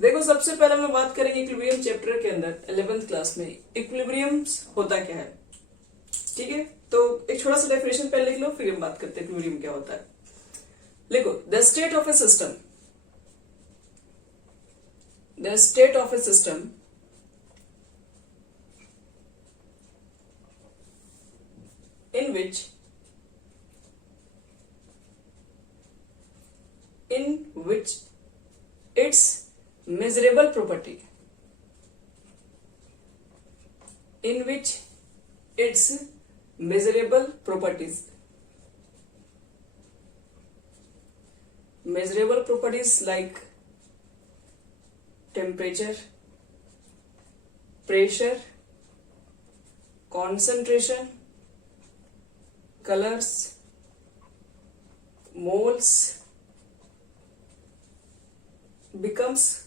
देखो सबसे पहले हम लोग बात करेंगे इक्विलिब्रियम चैप्टर के अंदर 11th क्लास में इक्विलिब्रियम होता क्या है। ठीक है, तो एक छोटा सा डेफिनेशन पहले लिख लो, फिर हम बात करते हैं इक्विलिब्रियम क्या होता है। लिखो, the state of A system in which its measurable property like temperature, pressure, concentration, colors, moles becomes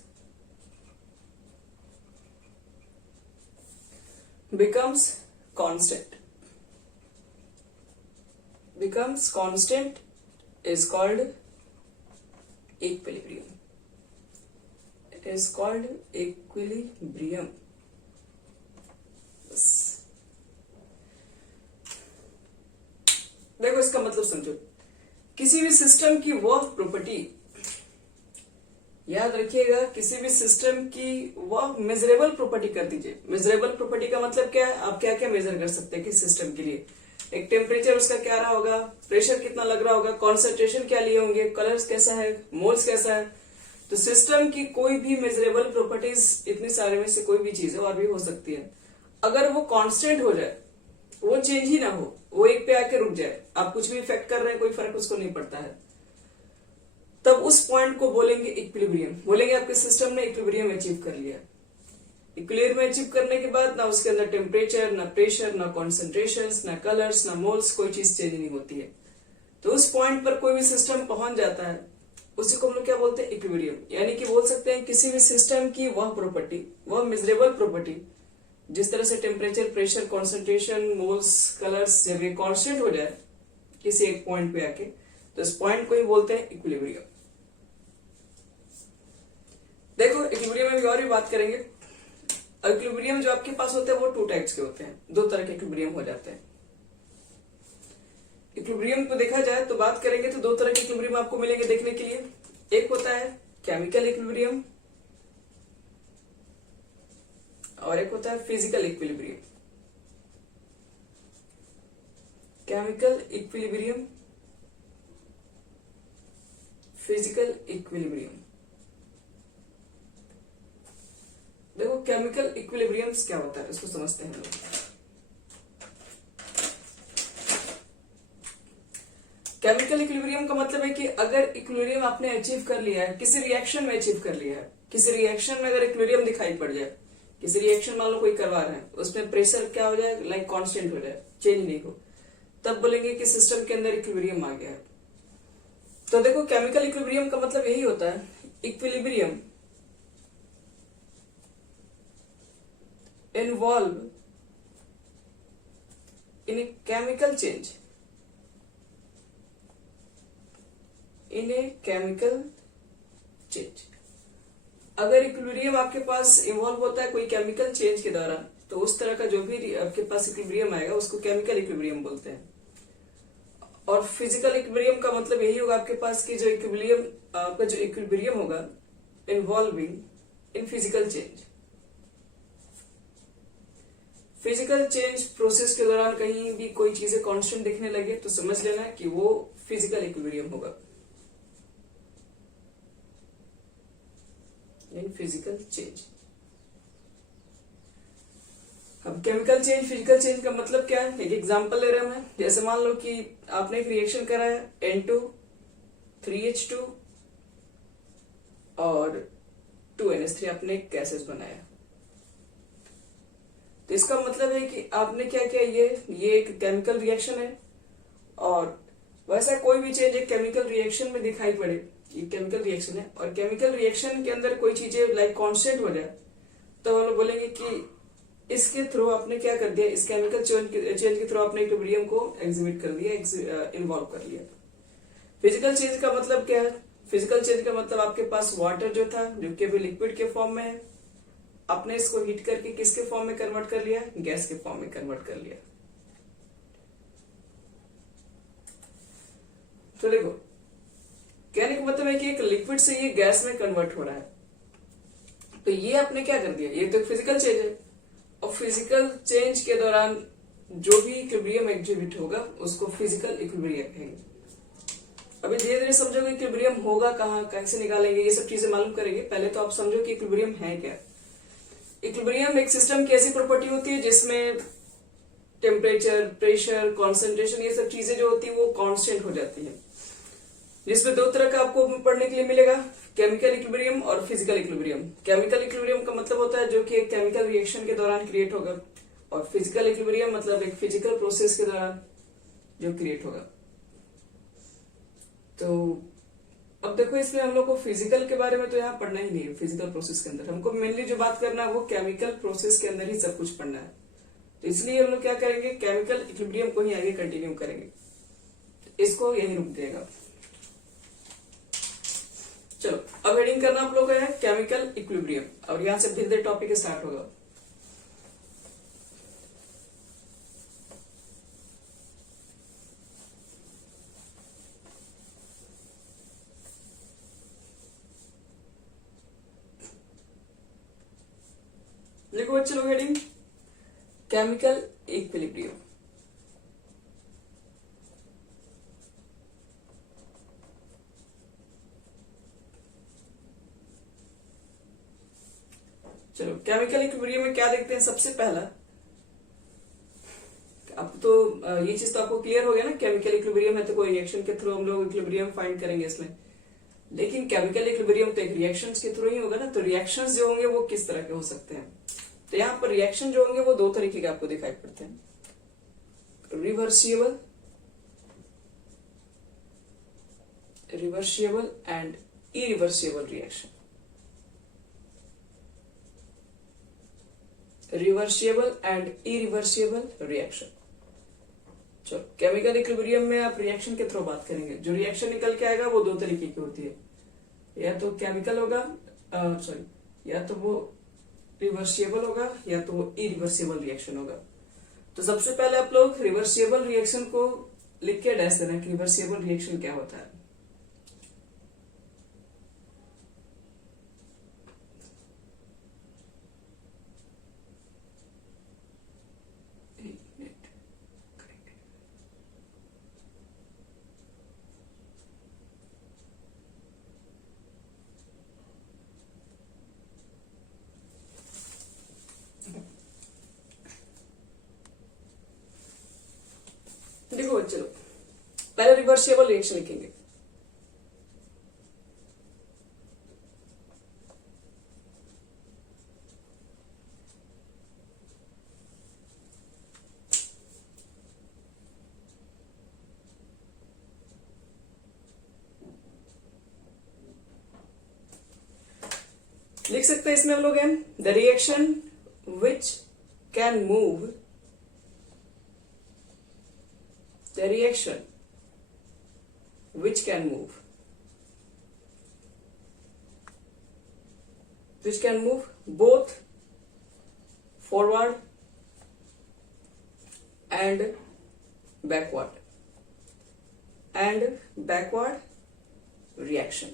constant is called equilibrium. It is called equilibrium. बस देखो इसका मतलब समझो, किसी भी सिस्टम की वह प्रॉपर्टी, याद रखिएगा, किसी भी सिस्टम की वह मेजरेबल प्रॉपर्टी कर दीजिए। मेजरेबल प्रॉपर्टी का मतलब क्या है, आप क्या क्या मेजर कर सकते हैं किस सिस्टम के लिए। एक टेम्परेचर उसका क्या रहा होगा, प्रेशर कितना लग रहा होगा, कॉन्सेंट्रेशन क्या लिए होंगे, कलर्स कैसा है, मोल्स कैसा है। तो सिस्टम की कोई भी मेजरेबल प्रॉपर्टीज, इतने सारे में से कोई भी चीज है और भी हो सकती है, अगर वो कांस्टेंट हो जाए, वो चेंज ही ना हो, वो एक पे आके रुक जाए, आप कुछ भी इफेक्ट कर रहे हैं कोई फर्क उसको नहीं पड़ता है, तब उस पॉइंट को बोलेंगे इक्विलिब्रियम। बोलेंगे आपके सिस्टम ने इक्विलिब्रियम अचीव कर लिया। इक्विलिब्रियम अचीव करने के बाद ना उसके अंदर टेम्परेचर, ना प्रेशर, ना कॉन्सेंट्रेशन, ना कलर्स, ना मोल्स, कोई चीज चेंज नहीं होती है। तो उस पॉइंट पर कोई भी सिस्टम पहुंच जाता है, उसी को हम लोग क्या बोलते हैं, इक्विलिब्रियम। यानी कि बोल सकते हैं किसी भी सिस्टम की वह प्रॉपर्टी, वह मेजरेबल प्रॉपर्टी, जिस तरह से temperature, pressure, concentration, moles, colours जब ये कांस्टेंट हो जाए किसी एक पॉइंट पे आके, तो इस पॉइंट को ही बोलते हैं इक्विलिब्रियम। देखो इक्विलिब्रियम में भी और भी बात करेंगे। इक्विलिब्रियम जो आपके पास होते हैं वो 2 टाइप्स के होते हैं, 2 तरह के इक्विलिब्रियम हो जाते हैं। इक्विलिब्रियम को देखा जाए तो बात करेंगे तो 2 तरह के इक्विलिब्रियम आपको मिलेंगे देखने के लिए। एक होता है केमिकल इक्विलिब्रियम और एक होता है physical equilibrium. Chemical equilibrium, physical equilibrium. देखो केमिकल इक्विलिब्रियम क्या होता है, इसको समझते हैं लोग। केमिकल इक्विलिब्रियम का मतलब है कि अगर इक्विलिब्रियम आपने अचीव कर लिया है, किसी रिएक्शन में अचीव कर लिया है, किसी रिएक्शन में अगर इक्विलिब्रियम दिखाई पड़ जाए, किसी रिएक्शन मान लो कोई करवा रहे हैं, उसमें प्रेशर क्या हो जाए, लाइक कांस्टेंट हो जाए, चेंज नहीं हो, तब बोलेंगे कि सिस्टम के अंदर इक्विलिब्रियम आ गया है। तो देखो केमिकल इक्विलिब्रियम का मतलब यही होता है, equilibrium involve in a chemical change, अगर इक्विलिब्रियम आपके पास इन्वॉल्व होता है कोई केमिकल चेंज के दौरान, तो उस तरह का जो भी आपके पास इक्विलिब्रियम आएगा उसको केमिकल इक्विलिब्रियम बोलते हैं। और फिजिकल इक्विलिब्रियम का मतलब यही होगा आपके पास कि जो इक्विलिब्रियम, आपका जो इक्विलिब्रियम होगा involving in physical change. Physical change process के दौरान कहीं भी कोई चीजें कांस्टेंट दिखने लगे तो समझ लेना कि वो फिजिकल इक्विलिब्रियम होगा, इन फिजिकल चेंज। अब केमिकल चेंज, फिजिकल चेंज का मतलब क्या है, एक एग्जांपल ले रहा हूं मैं। जैसे मान लो कि आपने एक रिएक्शन करा है N2 3H2 और 2NH3, आपने एक गैसेस बनाया। तो इसका मतलब है कि आपने क्या किया, ये एक केमिकल रिएक्शन है, और वैसा कोई भी चेंज एक केमिकल रिएक्शन में दिखाई पड़े, ये केमिकल रिएक्शन है, और केमिकल रिएक्शन के अंदर कोई चीजें लाइक कांस्टेंट हो जाए, तो हम लोग बोलेंगे कि इसके थ्रू आपने क्या कर दिया, इस केमिकल चेंज के थ्रू आपने इक्विलिब्रियम को एग्जिबिट कर दिया, इन्वॉल्व कर लिया। फिजिकल चेंज का मतलब क्या है, फिजिकल चेंज का मतलब आपके पास वाटर जो था, जो कि अभी लिक्विड के फॉर्म में है, आपने इसको हीट करके किसके फॉर्म में कन्वर्ट कर लिया, गैस के फॉर्म में कन्वर्ट कर लिया। तो देखो, कहने का मतलब है कि एक लिक्विड से ये गैस में कन्वर्ट हो रहा है, तो ये आपने क्या कर दिया, ये तो फिजिकल चेंज है। और फिजिकल चेंज के दौरान जो भी इक्विलिब्रियम एग्जिबिट होगा उसको फिजिकल इक्विलिब्रियम कहेंगे। अभी धीरे धीरे समझोगे इक्विलिब्रियम होगा कहाँ, कैसे निकालेंगे, ये सब चीजें मालूम करेंगे। पहले तो आप समझो कि इक्विलिब्रियम है क्या। इक्विलिब्रियम एक सिस्टम की ऐसी प्रॉपर्टी होती है जिसमें टेम्परेचर, प्रेशर, कॉन्सेंट्रेशन, ये सब चीजें जो होती है वो कांस्टेंट हो जाती है। जिसमें दो तरह का आपको पढ़ने के लिए मिलेगा, केमिकल इक्विलिब्रियम और फिजिकल इक्विलिब्रियम। केमिकल इक्विलिब्रियम का मतलब होता है जो कि एक केमिकल रिएक्शन के दौरान क्रिएट होगा, और फिजिकल इक्विलिब्रियम मतलब एक फिजिकल प्रोसेस के दौरान जो क्रिएट होगा। तो अब देखो, इसमें हम लोग को फिजिकल के बारे में तो यहाँ पढ़ना ही नहीं है। फिजिकल प्रोसेस के अंदर हमको मेनली जो बात करना है वो केमिकल प्रोसेस के अंदर ही सब कुछ पढ़ना है। तो इसलिए हम लोग क्या करेंगे, केमिकल इक्विलिब्रियम को ही आगे कंटिन्यू करेंगे, इसको यही रुक देगा। चलो, अब हेडिंग करना आप लोग है केमिकल इक्विलिब्रियम, और यहां से धीरे धीरे टॉपिक स्टार्ट होगा। लिखो बच्चे लोग हेडिंग केमिकल इक्विलिब्रियम। चलो, केमिकल इक्विलिब्रियम में क्या देखते हैं सबसे पहला। अब तो ये चीज तो आपको क्लियर हो गया ना, केमिकल इक्विलिब्रियम है तो कोई रिएक्शन के थ्रू हम लोग इक्विलिब्रियम फाइंड करेंगे इसमें। लेकिन केमिकल इक्विलिब्रियम तो एक रिएक्शंस के थ्रू ही होगा ना, तो रिएक्शंस जो होंगे वो किस तरह के हो सकते हैं। तो यहाँ पर रिएक्शन जो होंगे वो दो तरीके के आपको दिखाई पड़ते हैं, reversible and irreversible reaction. Reversible and irreversible reaction. चलो, केमिकल इक्विलिब्रियम में आप रिएक्शन के थ्रू बात करेंगे। जो रिएक्शन निकल के आएगा वो दो तरीके की होती है, या तो केमिकल होगा, या तो वो रिवर्सिबल होगा, या तो वो इरिवर्सिबल रिएक्शन होगा। तो सबसे पहले आप लोग रिवर्सिबल रिएक्शन को लिख के डैश देना कि रिवर्सिबल रिएक्शन क्या होता है। देखो चलो, पहले रिवर्सिबल रिएक्शन लिखेंगे। लिख सकते हैं इसमें हम लोग हैं the reaction which can move, the reaction which can move both forward and backward reaction।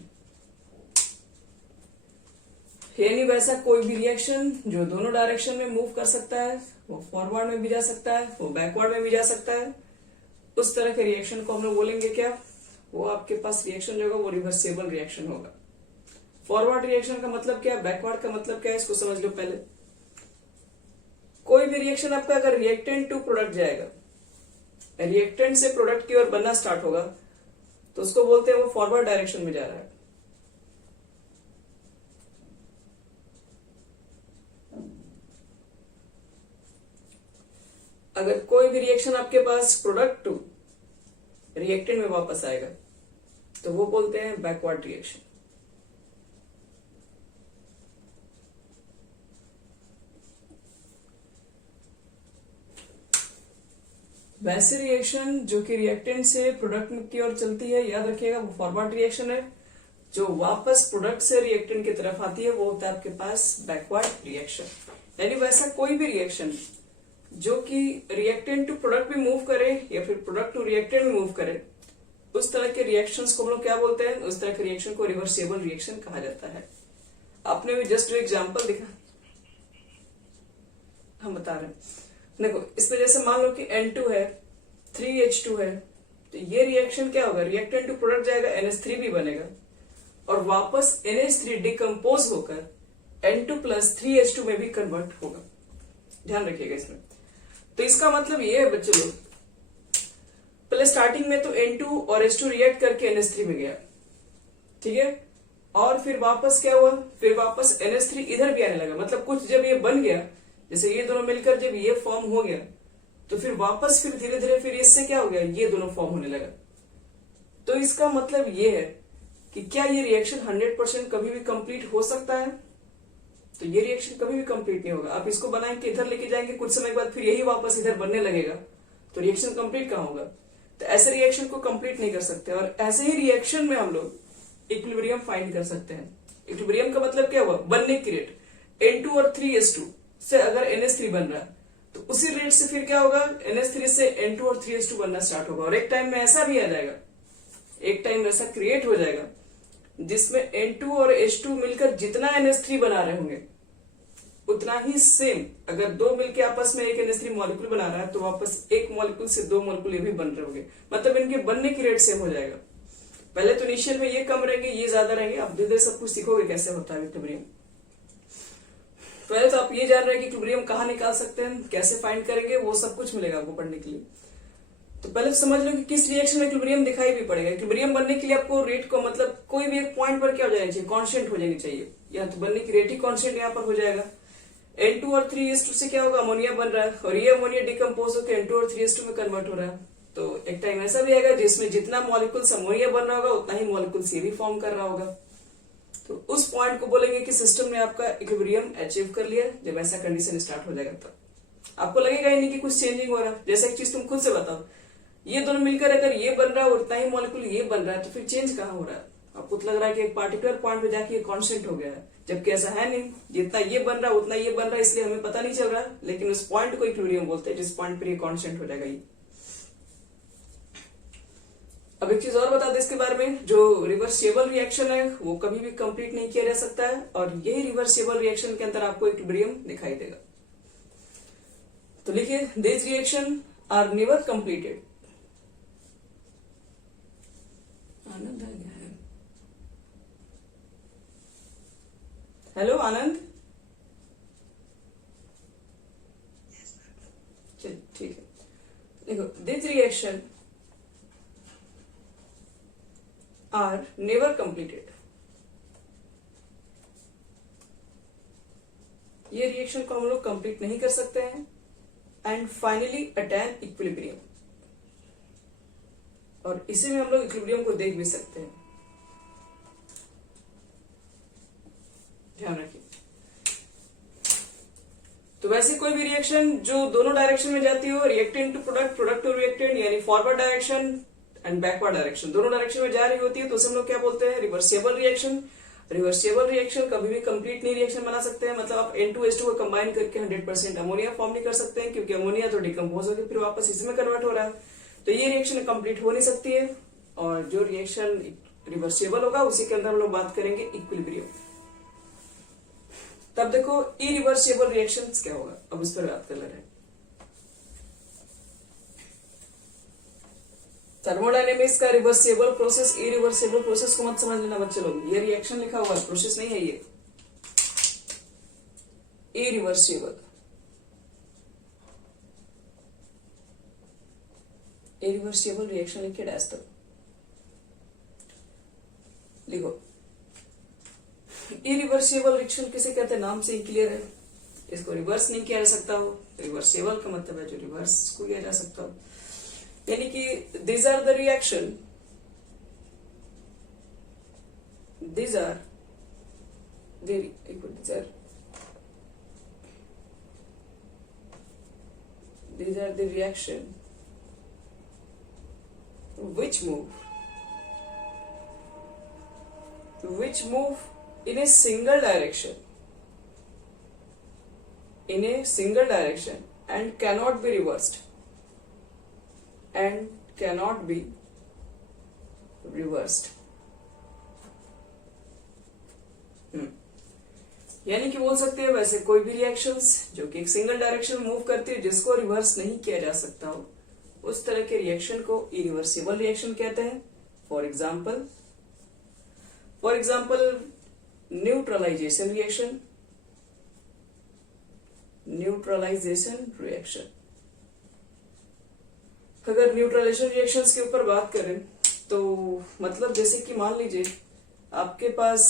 यानी वैसा कोई भी रिएक्शन जो दोनों डायरेक्शन में मूव कर सकता है, वो फॉरवर्ड में भी जा सकता है, वो बैकवर्ड में भी जा सकता है, उस तरह के रिएक्शन को हम लोग बोलेंगे क्या, वो आपके पास रिएक्शन जो होगा वो रिवर्सिबल रिएक्शन होगा। फॉरवर्ड रिएक्शन का मतलब क्या है, बैकवर्ड का मतलब क्या है, इसको समझ लो पहले। कोई भी रिएक्शन आपका अगर रिएक्टेंट टू प्रोडक्ट जाएगा, रिएक्टेंट से प्रोडक्ट की ओर बनना स्टार्ट होगा, तो उसको बोलते हैं वो फॉरवर्ड डायरेक्शन में जा रहा है। अगर कोई भी रिएक्शन आपके पास प्रोडक्ट टू रिएक्टेंट में वापस आएगा तो वो बोलते हैं बैकवर्ड रिएक्शन। वैसे रिएक्शन जो कि रिएक्टेंट से प्रोडक्ट की ओर चलती है, याद रखिएगा वो फॉरवर्ड रिएक्शन है। जो वापस प्रोडक्ट से रिएक्टेंट की तरफ आती है वो होता है आपके पास बैकवर्ड रिएक्शन। यानी वैसा कोई भी रिएक्शन जो कि रिएक्टेंट टू प्रोडक्ट भी मूव करे या फिर प्रोडक्ट टू रिएक्टेंट भी मूव करे, उस तरह के रिएक्शंस को हम लोग क्या बोलते हैं, उस तरह के रिएक्शन को रिवर्सिबल रिएक्शन कहा जाता है। आपने भी जस्ट जो एग्जांपल दिखा हम बता रहे हैं, देखो इसमें जैसे मान लो कि N2 है, 3H2 है, तो ये रिएक्शन क्या होगा, रिएक्टेंट टू प्रोडक्ट जाएगा, NH3 भी बनेगा और वापस NH3 डिकम्पोज होकर N2 प्लस 3H2 में भी कन्वर्ट होगा। ध्यान रखिएगा इसमें। तो इसका मतलब ये है बच्चे लोग, पहले स्टार्टिंग में तो N2 और H2 रिएक्ट करके NH3 में गया, ठीक है, और फिर वापस क्या हुआ, फिर वापस NH3 इधर भी आने लगा। मतलब कुछ जब ये बन गया, जैसे ये दोनों मिलकर जब ये फॉर्म हो गया, तो फिर वापस फिर धीरे धीरे फिर इससे क्या हो गया, ये दोनों फॉर्म होने लगा। तो इसका मतलब ये है कि क्या ये रिएक्शन 100% कभी भी कंप्लीट हो सकता है? तो ये रिएक्शन कभी भी कंप्लीट नहीं होगा। आप इसको बनाएंगे, इधर लेके जाएंगे, कुछ समय बाद फिर यही वापस इधर बनने लगेगा, तो रिएक्शन कंप्लीट कहाँ होगा? तो ऐसे रिएक्शन को कंप्लीट नहीं कर सकते। और ऐसे ही रिएक्शन में हम लोग इक्विलिब्रियम फाइंड कर सकते हैं। इक्विलिब्रियम का मतलब क्या हुआ, बनने की रेट। N2 और 3H2 से अगर NH3 बन रहा है तो उसी रेट से फिर क्या होगा, NH3 से N2 और 3H2 बनना स्टार्ट होगा। और एक टाइम में ऐसा भी आ जाएगा, एक टाइम ऐसा क्रिएट हो जाएगा जिसमें N2 और H2 मिलकर जितना NH3 बना रहे होंगे उतना ही सेम, अगर दो मिलके आपस में एक NH3 मॉलिक्यूल बना रहा है तो वापस एक मॉलिक्यूल से दो मॉलिक्यूल ये भी बन रहे होंगे। मतलब इनके बनने की रेट सेम हो जाएगा। पहले तो इनिशियल में ये कम रहेंगे, ये ज्यादा रहेंगे। आप धीरे धीरे सब कुछ सीखोगे कैसे होता है इक्विलिब्रियम। पहले तो आप ये जान रहे हैं कि इक्विलिब्रियम कहाँ निकाल सकते हैं, कैसे फाइंड करेंगे, वो सब कुछ मिलेगा आपको पढ़ने के लिए। तो पहले तो समझ लो कि किस रिएक्शन में इक्विलिब्रियम दिखाई भी पड़ेगा। इक्विलिब्रियम बनने के लिए आपको रेट को, मतलब कोई भी एक पॉइंट पर क्या हो जाना चाहिए, कांस्टेंट हो जानी चाहिए। या तो बनने की रेट ही कांस्टेंट यहाँ पर हो जाएगा। N2 और 3H2 से क्या होगा, अमोनिया बन रहा है और ये अमोनिया डिकम्पोज होकर N2 और 3H2 में कन्वर्ट हो रहा है। तो एक टाइम ऐसा भी आएगा जिसमें जितना मॉलिक्यूल्स अमोनिया बन रहा होगा उतना ही मॉलिक्यूल्स ये भी फॉर्म कर रहा होगा। तो उस पॉइंट को बोलेंगे कि सिस्टम ने आपका इक्विलिब्रियम अचीव कर लिया। जब ऐसा कंडीशन स्टार्ट हो जाएगा तब आपको लगेगा ही नहीं कि कुछ चेंजिंग हो रहा है। जैसे एक चीज तुम खुद से बताओ, ये दोनों मिलकर अगर ये बन रहा है और उतना ही मॉलिक्यूल ये बन रहा है तो फिर चेंज कहाँ हो रहा है? आपको तो लग रहा है कि एक पार्टिकुलर पॉइंट पे जाके ये कांस्टेंट हो गया है, जबकि ऐसा है नहीं। जितना ये बन रहा है उतना ये बन रहा है, इसलिए हमें पता नहीं चल रहा, लेकिन उस पॉइंट को इक्विलिब्रियम बोलते हैं जिस पॉइंट पर ये कांस्टेंट हो जाएगा ये। अब एक चीज और बता दें इसके बारे में, जो रिवर्सिबल रिएक्शन है वो कभी भी कंप्लीट नहीं किया जा सकता है और यही रिवर्सिबल रिएक्शन के अंदर आपको इक्विलिब्रियम दिखाई देगा। तो लिखिए, this reaction are never completed. Anand आ गया है। हेलो आनंद, चलिए ठीक है। देखो, this reaction are never completed। ये रिएक्शन को हम लोग कंप्लीट नहीं कर सकते हैं एंड फाइनली अटेन इक्विलिब्रियम। और इसी में हम लोग इक्विलिब्रियम को देख भी सकते हैं। ध्यान रखिए। तो वैसे कोई भी रिएक्शन जो दोनों डायरेक्शन में जाती हो, reactant to product, product to reactant, यानी forward direction and backward direction, दोनों डायरेक्शन में जा रही होती है तो उसे हम लोग क्या बोलते हैं, रिवर्सिबल रिएक्शन। रिवर्सिबल रिएक्शन कभी भी कंप्लीट नहीं रिएक्शन बना सकते हैं। मतलब आप N2H2 को कंबाइन करके 100% अमोनिया फॉर्म नहीं कर सकते हैं, क्योंकि अमोनिया तो डिकम्पोज होकर फिर वापस इसमें कन्वर्ट हो रहा है, तो ये रिएक्शन कंप्लीट हो नहीं सकती है। और जो रिएक्शन रिवर्सिबल होगा उसी के अंदर हम लोग बात करेंगे इक्विलिब्रियम। तब देखो इरिवर्सिबल रिएक्शंस क्या होगा, अब इस पर बात कर ले रहे हैं। थर्मोडायनेमिक्स का रिवर्सिबल प्रोसेस, इरिवर्सिबल प्रोसेस को मत समझ लेना बच्चे लोग। ये रिएक्शन लिखा हुआ है, प्रोसेस नहीं है ये। इरिवर्सिबल, इरिवर्सिबल रिएक्शन लिखे डैश तक लिखो। इरिवर्सिबल रिएक्शन किसे कहते हैं, नाम से ही क्लियर है। इसको रिवर्स नहीं किया जा सकता हो। रिवर्सिबल का मतलब है जो रिवर्स को किया जा सकता हो, यानी कि these are the reaction, these are the reaction which move which move in a single direction and cannot be reversed यानी कि बोल सकते हैं वैसे कोई भी रिएक्शंस जो कि एक सिंगल डायरेक्शन में मूव करती है जिसको रिवर्स नहीं किया जा सकता हो, उस तरह के रिएक्शन को इरिवर्सिबल रिएक्शन कहते हैं। For example neutralisation reaction. अगर न्यूट्रलाइजेशन रिएक्शंस के ऊपर बात करें तो मतलब जैसे कि मान लीजिए आपके पास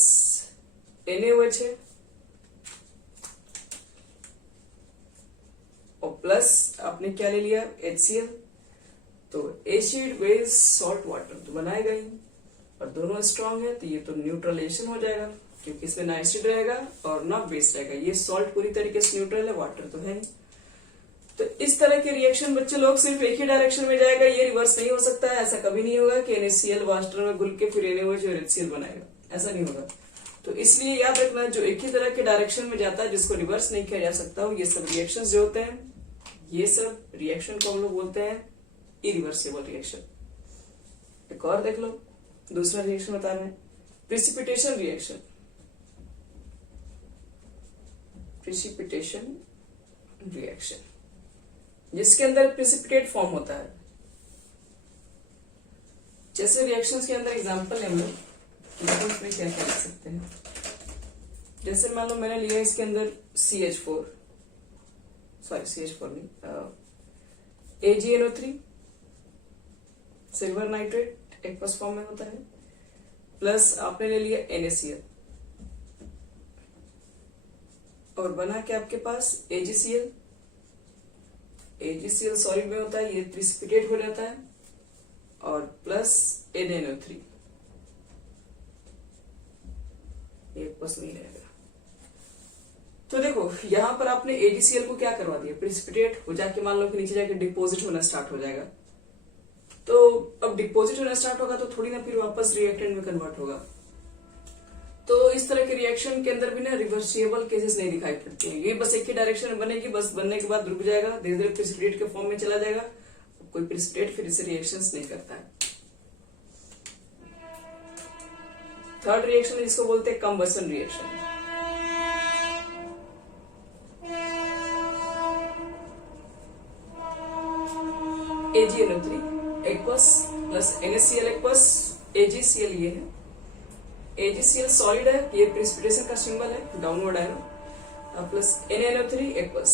NaOH है और प्लस आपने क्या ले लिया HCl, तो एसिड बेस सॉल्ट वाटर तो बनाएगा ही, और दोनों स्ट्रांग है तो ये तो न्यूट्रलाइजेशन हो जाएगा क्योंकि इसमें ना एसिड रहेगा और ना बेस रहेगा। ये सॉल्ट पूरी तरीके से न्यूट्रल है, वाटर तो है नहीं। तो इस तरह के रिएक्शन बच्चे लोग सिर्फ एक ही डायरेक्शन में जाएगा, ये रिवर्स नहीं हो सकता है। ऐसा कभी नहीं होगा कि NaCl वाटर में घुल के फिर NaOH और HCl बनाएगा, ऐसा नहीं होगा। तो इसलिए याद रखना जो एक ही तरह के डायरेक्शन में जाता है जिसको रिवर्स नहीं किया जा सकता हो, ये सब रिएक्शन जो होते हैं, ये सब रिएक्शन को हम लोग बोलते हैं इरिवर्सिबल रिएक्शन। एक और देख लो, दूसरा रिएक्शन बता रहे हैं प्रिसिपिटेशन रिएक्शन, जिसके अंदर प्रिसिपिटेट फॉर्म होता है। जैसे रिएक्शंस के अंदर एग्जांपल ले लो, इसमें क्या क्या लिख सकते हैं। जैसे मान लो मैंने लिया इसके अंदर CH4 नहीं, AgNO3 silver nitrate aqueous form में होता है, प्लस आपने ले लिया NaCl और बना के आपके पास AgCl सॉलिड में होता है, ये प्रिसिपिटेट हो जाता है, और प्लस NaNO3 एक्वस नहीं रहेगा। तो देखो यहां पर आपने AgCl को क्या करवा दिया, प्रिसिपिटेट हो जाके मान लो कि नीचे जाके डिपोजिट होना स्टार्ट हो जाएगा। तो अब डिपोजिट होना स्टार्ट होगा तो थोड़ी ना फिर वापस रिएक्टेंट में कन्वर्ट होगा। तो इस तरह के रिएक्शन के अंदर भी ना रिवर्सिबल केसेस नहीं दिखाई पड़ते हैं। ये बस एक ही डायरेक्शन में बनेगी, बस बनने के बाद रुक जाएगा, धीरे धीरे प्रिसिपिटेट के फॉर्म में चला जाएगा। कोई प्रिसिपिटेट फिर इसे रिएक्शंस नहीं करता है। थर्ड रिएक्शन जिसको बोलते हैं combustion reaction. AgNO3 aqueous plus NaCl aqueous, AgCl ये है, AgCl सॉलिड है, ये प्रिसिपिटेशन का सिंबल है, downward arrow, plus NaNO3 aqueous.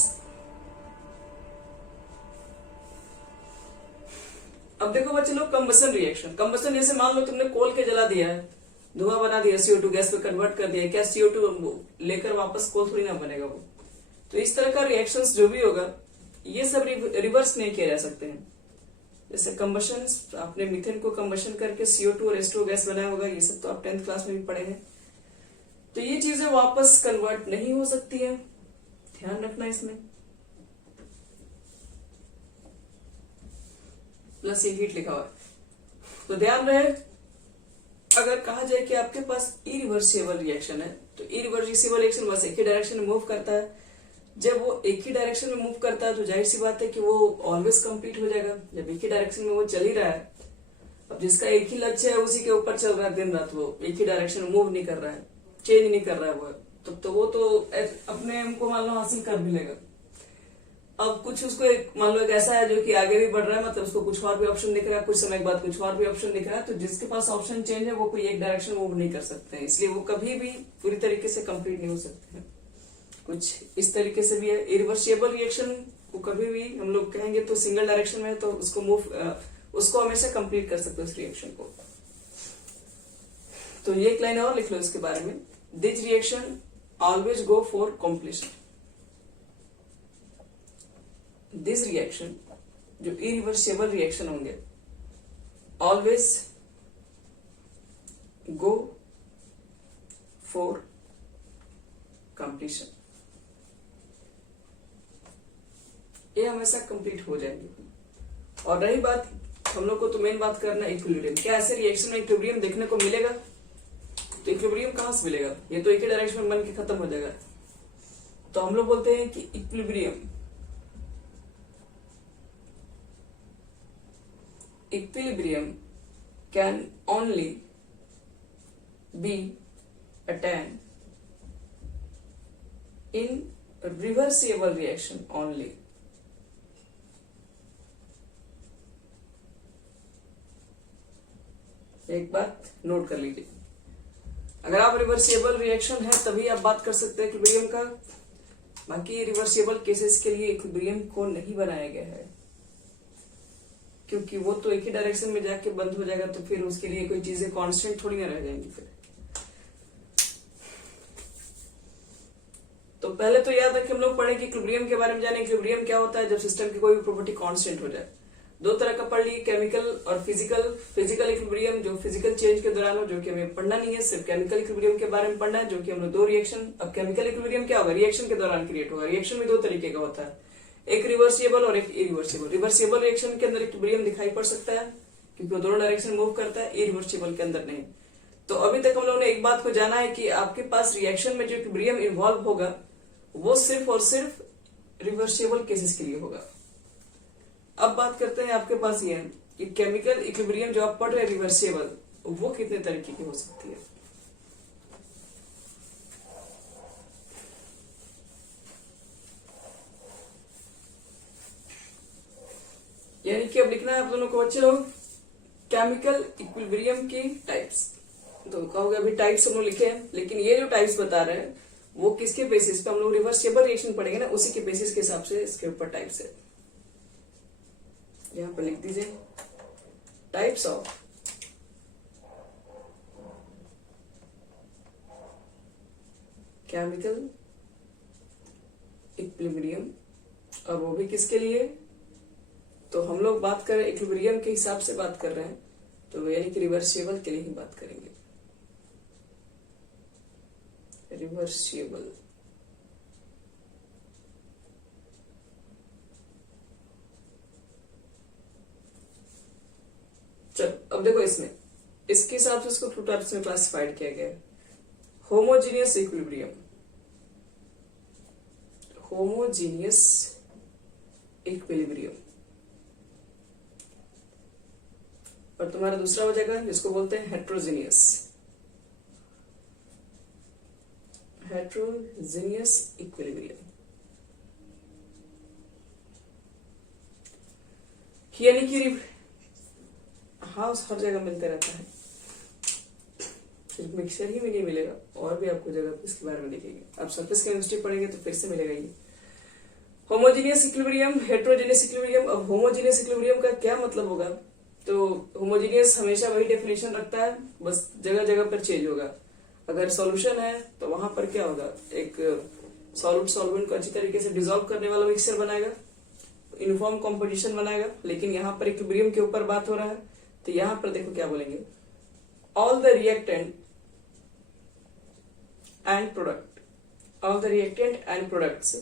अब देखो बच्चे लोग कंबसन रिएक्शन, कंबसन जैसे मान लो तुमने कोल के जला दिया है, धुआं बना दिया, CO2 गैस में कन्वर्ट कर दिया, क्या CO2 लेकर वापस कोल थोड़ी ना बनेगा वो। तो इस तरह का रिएक्शंस जो भी होगा ये सब रिवर्स नहीं किया जा सकते हैं। जैसे कंबशन, आपने मीथेन को कंबशन करके CO2 और H2O गैस बनाया होगा, ये सब तो आप 10th क्लास में भी पढ़े हैं। तो ये चीजें वापस कन्वर्ट नहीं हो सकती है, ध्यान रखना इसमें। प्लस ये हीट लिखा हुआ है, तो ध्यान रहे अगर कहा जाए कि आपके पास इरिवर्सिबल रिएक्शन है तो इरिवर्सिबल रिएक्शन बस एक ही डायरेक्शन में मूव करता है। जब वो एक ही डायरेक्शन में मूव करता है तो जाहिर सी बात है कि वो ऑलवेज कंप्लीट हो जाएगा। जब एक ही डायरेक्शन में वो चल ही रहा है, अब जिसका एक ही लक्ष्य है उसी के ऊपर चल रहा है दिन रात, वो एक ही डायरेक्शन में मूव नहीं कर रहा है, चेंज नहीं कर रहा है वो, तो वो तो अपने एम को मान लो हासिल कर भी लेगा। अब कुछ उसको मान लो एक ऐसा है जो कि आगे भी बढ़ रहा है, मतलब उसको कुछ और भी ऑप्शन दिख रहा है, कुछ समय के बाद कुछ और भी ऑप्शन दिख रहा है, तो जिसके पास ऑप्शन चेंज है वो कोई एक डायरेक्शन मूव नहीं कर सकते हैं, इसलिए वो कभी भी पूरी तरीके से कंप्लीट नहीं हो सकते हैं। कुछ इस तरीके से भी है। इरिवर्सिबल रिएक्शन को कभी भी हम लोग कहेंगे तो सिंगल डायरेक्शन में, तो उसको हमेशा कंप्लीट कर सकते हो उस रिएक्शन को। तो ये एक लाइन और लिख लो इसके बारे में, this reaction always go for completion. This reaction जो इरिवर्सिबल रिएक्शन होंगे ऑलवेज गो फॉर कंप्लीशन, ये हमेशा कंप्लीट हो जाएंगे। और रही बात हम लोग को तो मेन बात करना इक्विलिब्रियम, क्या ऐसे रिएक्शन में इक्विलिब्रियम देखने को मिलेगा? तो तो इक्विलिब्रियम कहां से मिलेगा? ये तो एक ही डायरेक्शन में बन के खत्म हो जाएगा। तो हम लोग बोलते हैं कि equilibrium can only be attained in reversible reaction only. एक बात नोट कर लीजिए, अगर आप रिवर्सिबल रिएक्शन है तभी आप बात कर सकते हैं इक्विलिब्रियम का। बाकी रिवर्सिबल केसेस के लिए इक्विलिब्रियम को नहीं बनाया गया है, क्योंकि वो तो एक ही डायरेक्शन में जाके बंद हो जाएगा, तो फिर उसके लिए कोई चीजें कांस्टेंट थोड़ी ना रह जाएंगी फिर। तो पहले तो याद रखें, हम लोग पढ़े कि इक्विलिब्रियम के बारे में जाने। इक्विलिब्रियम क्या होता है? जब सिस्टम की कोई भी प्रॉपर्टी कांस्टेंट हो जाए। दो तरह का पढ़ ली, केमिकल और फिजिकल। फिजिकल इक्विलिब्रियम जो फिजिकल चेंज के दौरान हो, जो कि हमें पढ़ना नहीं है, सिर्फ केमिकल इक्विलिब्रियम के बारे में पढ़ना है, जो कि हम लोग दो रिएक्शन। अब केमिकल इक्विलिब्रियम क्या होगा? रिएक्शन के दौरान क्रिएट होगा। रिएक्शन भी दो तरीके का होता है, एक रिवर्सिबल और एक इरिवर्सिबल। रिवर्सिबल रिएक्शन के अंदर इक्विलिब्रियम दिखाई पड़ सकता है, क्योंकि वो दोनों डायरेक्शन मूव करता है। इरिवर्सिबल के अंदर नहीं। तो अभी तक हम लोगों ने एक बात को जाना है कि आपके पास रिएक्शन में जो इक्विलिब्रियम इन्वॉल्व होगा वो सिर्फ और सिर्फ रिवर्सिबल केसेस के लिए होगा। अब बात करते हैं, आपके पास ये है कि केमिकल इक्विलिब्रियम जो आप पढ़ रहे हैं रिवर्सिबल, वो कितने तरीके की हो सकती है। यानी कि अब लिखना है आप दोनों को बच्चे लोग, केमिकल इक्विलिब्रियम की टाइप्स। तो कहोगे अभी टाइप्स हम लोग लिखे हैं, लेकिन ये जो टाइप्स बता रहे हैं वो किसके बेसिस पे? हम लोग रिवर्सिबल रिएक्शन पढ़ेंगे ना, उसी के बेसिस के हिसाब से इसके ऊपर टाइप्स है। यहां पर लिख दीजिए, टाइप्स ऑफ केमिकल इक्विलिब्रियम। और वो भी किसके लिए? तो हम लोग बात कर रहे हैं इक्विलिब्रियम के हिसाब से बात कर रहे हैं, तो यानी कि रिवर्सिबल के लिए ही बात करेंगे। रिवर्सिबल चल, अब देखो इसमें इसके हिसाब से इसको टू टाइप्स में क्लासिफाइड किया गया है। Homogeneous equilibrium, homogeneous equilibrium. और तुम्हारा दूसरा हो जाएगा जिसको बोलते हैं हेट्रोजीनियस, हेट्रोजीनियस इक्विलिब्रियम। यानी कि हाँ हर जगह मिलते रहता है, सिर्फ मिक्सचर ही में नहीं मिलेगा, और भी आपको जगह इसके बारे में लिखेंगे। आप सरफेस केमिस्ट्री पढ़ेंगे तो फिर से मिलेगा ये होमोजीनियस इक्विलिब्रियम, हेट्रोजीनियस इक्विलिब्रियम। अब होमोजीनियस इक्विलिब्रियम का क्या मतलब होगा? तो होमोजीनियस हमेशा वही डेफिनेशन रखता है, बस जगह जगह पर चेंज होगा। अगर सॉल्यूशन है तो वहां पर क्या होगा? एक सॉल्यूट सॉल्वेंट को अच्छी तरीके से डिसॉल्व करने वाला मिक्सचर बनाएगा, यूनिफॉर्म कॉम्पोजिशन बनाएगा। लेकिन यहाँ पर इक्विलिब्रियम के ऊपर बात हो रहा है, तो यहाँ पर देखो क्या बोलेंगे, all the reactant and product, all the reactant and products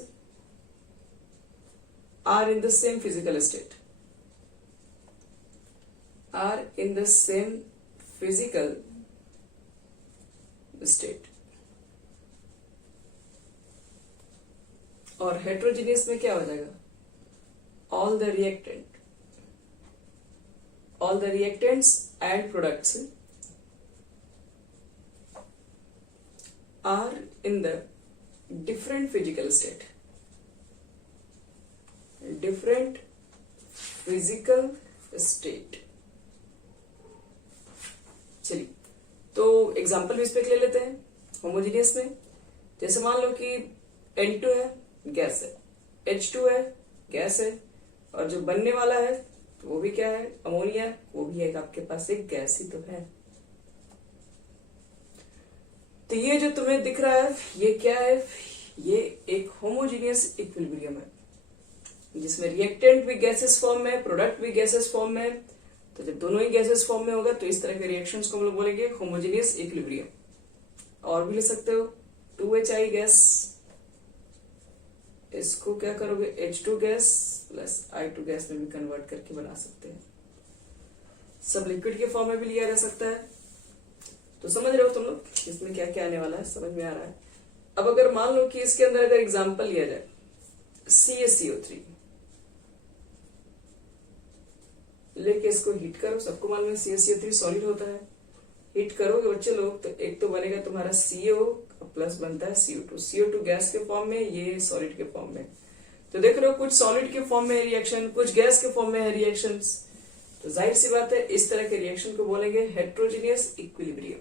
are in the same physical state, are in the same physical state. और हेट्रोजीनियस में क्या हो जाएगा? All the reactants and products are in the different physical state, different physical state. चलिए, तो example भी इस पे ले लेते हैं होमोजीनियस में। जैसे मान लो कि N2 है, गैस है, H2 है, गैस है, और जो बनने वाला है तो वो भी क्या है? अमोनिया, वो भी एक आपके पास एक गैस ही तो है। तो ये जो तुम्हें दिख रहा है ये क्या है? ये एक होमोजीनियस इक्विलिब्रियम है, जिसमें रिएक्टेंट भी गैसेस फॉर्म में, प्रोडक्ट भी गैसेस फॉर्म में। तो जब दोनों ही गैसेस फॉर्म में होगा तो इस तरह के रिएक्शंस को हम लोग बोलेंगे होमोजीनियस इक्विलिब्रियम। और भी ले सकते हो 2HI गैस, इसको क्या करोगे? H2 gas plus I2 gas में भी कन्वर्ट करके बना सकते हैं। सब लिक्विड के फॉर्म में भी लिया जा सकता है। तो समझ रहे हो तुम लोग इसमें क्या क्या आने वाला है, समझ में आ रहा है। अब अगर मान लो कि इसके अंदर अगर एग्जाम्पल लिया जाए CaCO3, लेके इसको हीट करो, सबको मालूम है CaCO3 सॉलिड होता है। हीट करोगे बच्चे लोग तो एक तो बनेगा तुम्हारा CO प्लस बनता है CO2, CO2 गैस के फॉर्म में, ये सॉलिड के फॉर्म में। तो देख रहे हो कुछ सॉलिड के फॉर्म में रिएक्शन, कुछ गैस के फॉर्म में है रिएक्शन। तो जाहिर सी बात है इस तरह के रिएक्शन को बोलेंगे हेट्रोजीनियस इक्विलिब्रियम।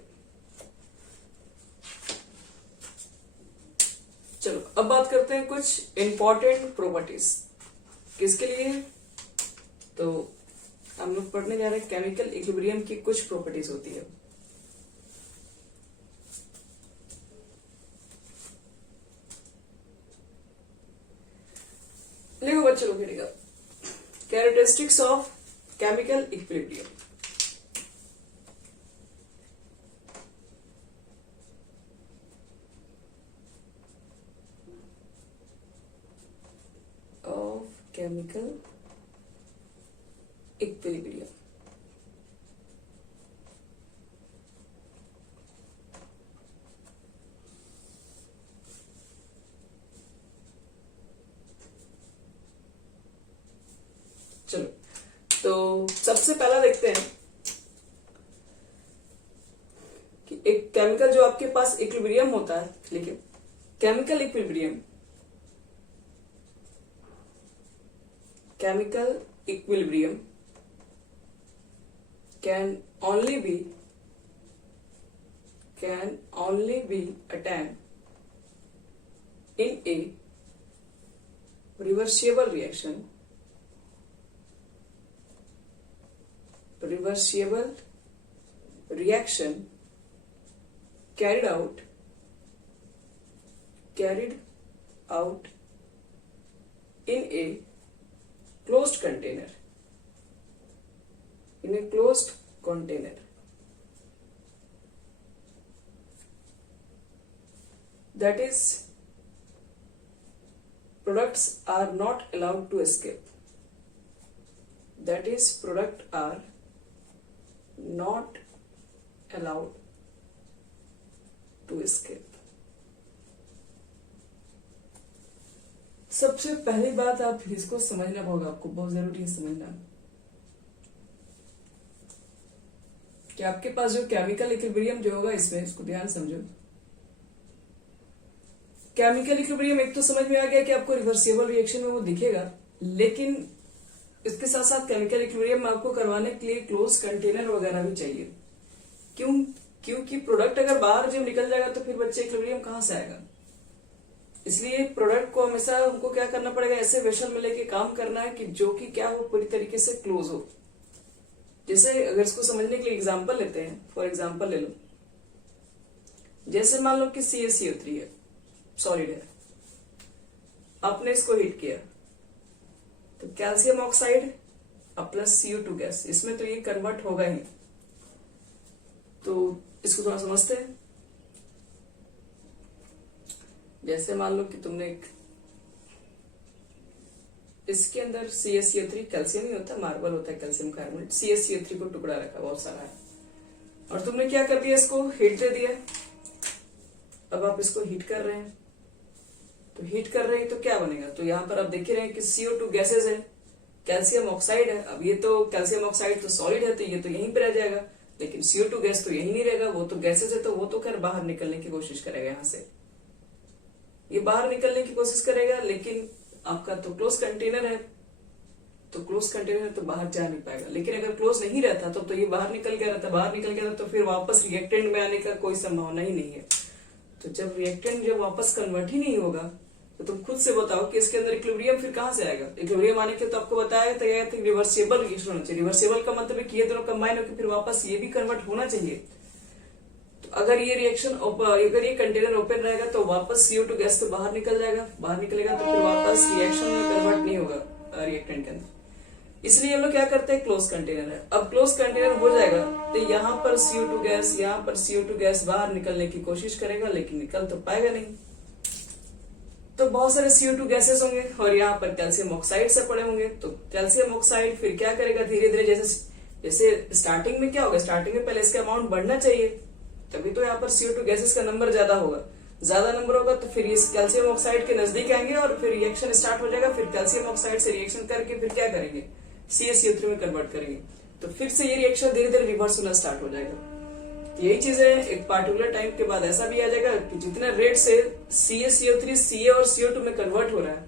चलो अब बात करते हैं कुछ इंपॉर्टेंट प्रॉपर्टीज किसके लिए। तो हम लोग पढ़ने जा रहे हैं केमिकल इक्विलिब्रियम की कुछ प्रॉपर्टीज होती है। देखो बच्चों लोग मिलेगा characteristics of chemical equilibrium. Of chemical equilibrium. चलो तो सबसे पहला देखते हैं कि एक केमिकल जो आपके पास इक्विलिब्रियम होता है, लिखिए chemical equilibrium. Chemical equilibrium can only be attained in a reversible reaction carried out in a closed container. That is, products are not allowed to escape. Product are not allowed to escape. सबसे पहली बात आप इसको समझना होगा, आपको बहुत जरूरी है समझना कि आपके पास जो केमिकल इक्विलिब्रियम जो होगा इसमें, इसको ध्यान समझो। केमिकल इक्विलिब्रियम एक तो समझ में आ गया कि आपको रिवर्सिबल रिएक्शन में वो दिखेगा, लेकिन इसके साथ साथ केमिकल इक्विलिब्रियम आपको करवाने के लिए क्लोज कंटेनर वगैरह भी चाहिए। क्योंकि प्रोडक्ट अगर बाहर जब निकल जाएगा तो फिर बच्चे इक्विलिब्रियम कहां से आएगा। इसलिए प्रोडक्ट को हमेशा हमको क्या करना पड़ेगा, ऐसे वेसल में लेके काम करना है कि जो कि क्या हो, पूरी तरीके से क्लोज हो। जैसे अगर इसको समझने के लिए एग्जांपल लेते हैं, फॉर एग्जांपल ले लो, जैसे मान लो कि CaCO3 है, सॉलिड है, आपने इसको हीट किया तो कैल्शियम ऑक्साइड अब प्लस CO2 गैस, इसमें तो ये कन्वर्ट होगा ही। तो इसको थोड़ा समझते हैं। जैसे मान लो कि तुमने इसके अंदर CaCO3 कैल्शियम ही होता है, मार्बल होता है कैल्शियम कार्बोनेट, CaCO3 को टुकड़ा रखा बहुत सारा है, और तुमने क्या कर दिया, इसको हीट दे दिया। अब आप इसको हीट कर रहे हैं, तो हीट कर रहे हैं तो क्या बनेगा, तो यहाँ पर आप देख रहे हैं कि CO2 गैसेज है, कैल्शियम ऑक्साइड है। अब ये तो कैल्शियम ऑक्साइड तो सॉलिड है, तो ये तो यहीं पे रह जाएगा, लेकिन CO2 गैस तो यहीं नहीं रहेगा, वो तो गैसेज है, तो वो तो खैर बाहर निकलने की कोशिश करेगा, यहाँ से ये बाहर निकलने की कोशिश करेगा, लेकिन आपका तो क्लोज कंटेनर है, तो क्लोज कंटेनर तो बाहर जा नहीं पाएगा। लेकिन अगर क्लोज नहीं रहता तो ये बाहर निकल गया रहता, बाहर निकल गया तो फिर वापस रिएक्टेंट में आने का कोई संभावना ही नहीं है। तो जब रिएक्टेंट जब वापस कन्वर्ट ही नहीं होगा तो तुम खुद से बताओ कि इसके अंदर इक्विलिब्रियम फिर कहां से आएगा। इक्विलिब्रियम आने के तो आपको बताया था रिवर्सिबल रिएक्शन होना चाहिए। रिवर्सिबल का मतलब है कि ये दोनों कंबाइन होकर फिर वापस ये भी कन्वर्ट होना चाहिए। तो अगर ये रिएक्शन अगर ये कंटेनर ओपन रहेगा तो वापस CO2 गैस तो बाहर निकल जाएगा, बाहर निकलेगा तो फिर वापस रिएक्शन में कन्वर्ट नहीं होगा रिएक्टेंट के अंदर। इसलिए हम लोग क्या करते हैं, क्लोज कंटेनर है। अब क्लोज कंटेनर हो जाएगा तो यहाँ पर CO2 गैस, यहाँ पर CO2 गैस बाहर निकलने की कोशिश करेगा, लेकिन निकल तो पाएगा नहीं। तो बहुत सारे CO2 गैसेस होंगे और यहाँ पर कैल्शियम ऑक्साइड से पड़े होंगे। तो कैल्शियम ऑक्साइड फिर क्या करेगा, धीरे धीरे जैसे स्टार्टिंग में क्या होगा, स्टार्टिंग में पहले इसका अमाउंट बढ़ना चाहिए, तभी तो यहाँ पर CO2 गैसेस का नंबर ज्यादा होगा। ज्यादा नंबर होगा तो फिर इस कैल्शियम ऑक्साइड के नजदीक आएंगे और फिर रिएक्शन स्टार्ट हो जाएगा। फिर कैल्शियम ऑक्साइड से रिएक्शन करके फिर क्या करेंगे, CaCO3 में कन्वर्ट करेंगे। तो फिर से ये रिएक्शन धीरे धीरे रिवर्स होना स्टार्ट हो जाएगा। यही चीज है, एक पार्टिकुलर टाइम के बाद ऐसा भी आ जाएगा कि जितने रेट से CaCO3 Ca और CO2 में कन्वर्ट हो रहा है,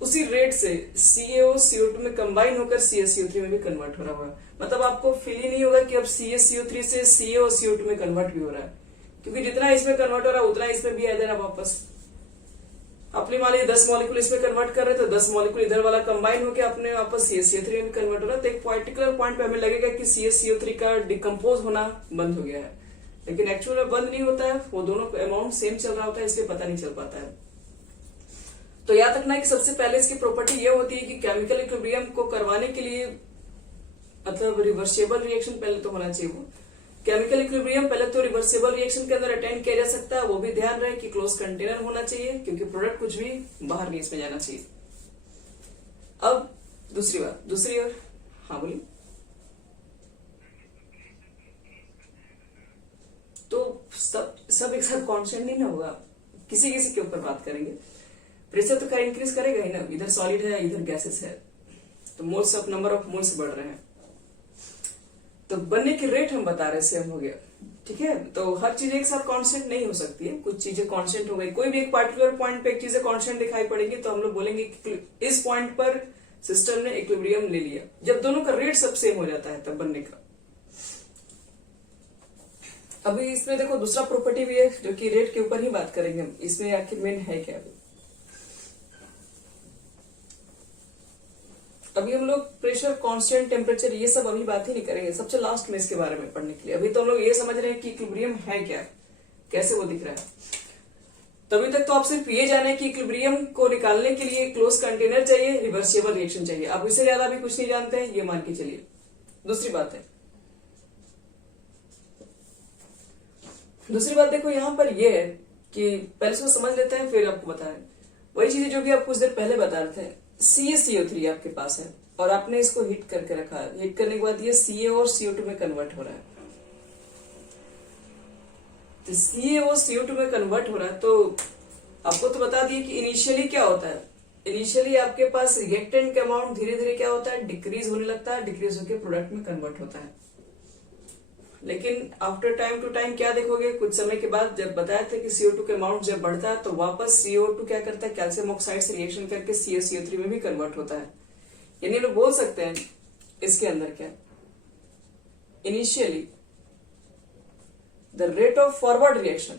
उसी रेट से Ca और CO2 में कंबाइन होकर CaCO3 में भी कन्वर्ट हो रहा होगा। मतलब आपको फील ही नहीं होगा कि अब CaCO3 से Ca और CO2 में कन्वर्ट भी हो रहा है, क्योंकि जितना इसमें कन्वर्ट हो रहा है उतना इसमें भी आ जा रहा है वापस। अपने मान लीजिए 10 मॉलिक्यूल इसमें कन्वर्ट कर रहे हैं तो 10 मॉलिक्यूल इधर वाला कंबाइन होकर अपने वापस CaCO3 में भी कन्वर्ट हो रहा है। तो एक पर्टिकुलर पॉइंट पे हमें लगेगा कि CaCO3 का डिकम्पोज होना बंद हो गया है, लेकिन एक्चुअल में बंद नहीं होता है, वो दोनों अमाउंट सेम चल रहा होता है, इसलिए पता नहीं चल पाता है। तो याद रखना है कि सबसे पहले इसकी प्रॉपर्टी ये होती है कि केमिकल इक्विलिब्रियम को करवाने के लिए मतलब रिवर्सिबल रिएक्शन पहले तो होना चाहिए। वो केमिकल इक्विलिब्रियम पहले तो रिवर्सिबल रिएक्शन के अंदर अटेंड किया जा सकता है, वो भी ध्यान रहे कि क्लोज कंटेनर होना चाहिए, क्योंकि प्रोडक्ट कुछ भी बाहर नहीं इसमें जाना चाहिए। अब दूसरी ओर हाँ बोलिए। तो सब एक साथ कांस्टेंट नहीं ना होगा, किसी किसी के ऊपर बात करेंगे। प्रेशर तो खैर इंक्रीज करेगा ही ना, इधर सॉलिड है इधर गैसेस है, तो moles of number of moles बढ़ रहे हैं, तो बनने की रेट हम बता रहे सेम हो गया। ठीक है, तो हर चीज एक साथ कांस्टेंट नहीं हो सकती है, कुछ चीजें कांस्टेंट हो गई। कोई भी एक पार्टिकुलर पॉइंट पे एक चीजें कांस्टेंट दिखाई पड़ेगी तो हम लोग बोलेंगे कि इस पॉइंट पर सिस्टम ने इक्विलिब्रियम ले लिया। जब दोनों का रेट सब सेम हो जाता है तब बनने का। अभी इसमें देखो दूसरा प्रॉपर्टी भी है जो कि रेट के ऊपर ही बात करेंगे हम, इसमें आखिर मेन है क्या। अभी हम लोग प्रेशर, कांस्टेंट, टेम्परेचर ये सब अभी बात ही नहीं करेंगे, सबसे लास्ट में इसके बारे में पढ़ने के लिए। अभी तो हम लोग ये समझ रहे हैं कि इक्विलिब्रियम है क्या, कैसे वो दिख रहा है। तभी तक तो आप सिर्फ ये जाने कि इक्विलिब्रियम को निकालने के लिए क्लोज कंटेनर चाहिए, रिवर्सिबल रिएक्शन चाहिए। आप इससे ज्यादा भी कुछ नहीं जानते हैं, ये मान के चलिए। दूसरी बात देखो यहाँ पर ये है कि पहले से समझ लेते हैं फिर आपको बताएं। वही चीजें जो कि आप कुछ देर पहले बता रहे थे, CaCO3 आपके पास है और आपने इसको हीट करके रखा है। हीट करने के बाद ये Ca और CO2 में कन्वर्ट हो रहा है। तो Ca और CO2 में कन्वर्ट हो रहा है, तो आपको तो बता दिए कि इनिशियली क्या होता है। इनिशियली आपके पास रिएक्टेंट का अमाउंट धीरे धीरे क्या होता है, डिक्रीज होने लगता है, डिक्रीज होकर प्रोडक्ट में कन्वर्ट होता है। लेकिन आफ्टर टाइम टू टाइम क्या देखोगे, कुछ समय के बाद जब बताया था कि CO2 का अमाउंट जब बढ़ता है तो वापस CO2 क्या करता है, कैल्शियम ऑक्साइड से रिएक्शन करके CaCO3 में भी कन्वर्ट होता है। यानी लोग बोल सकते हैं इसके अंदर क्या, initially the rate of forward reaction,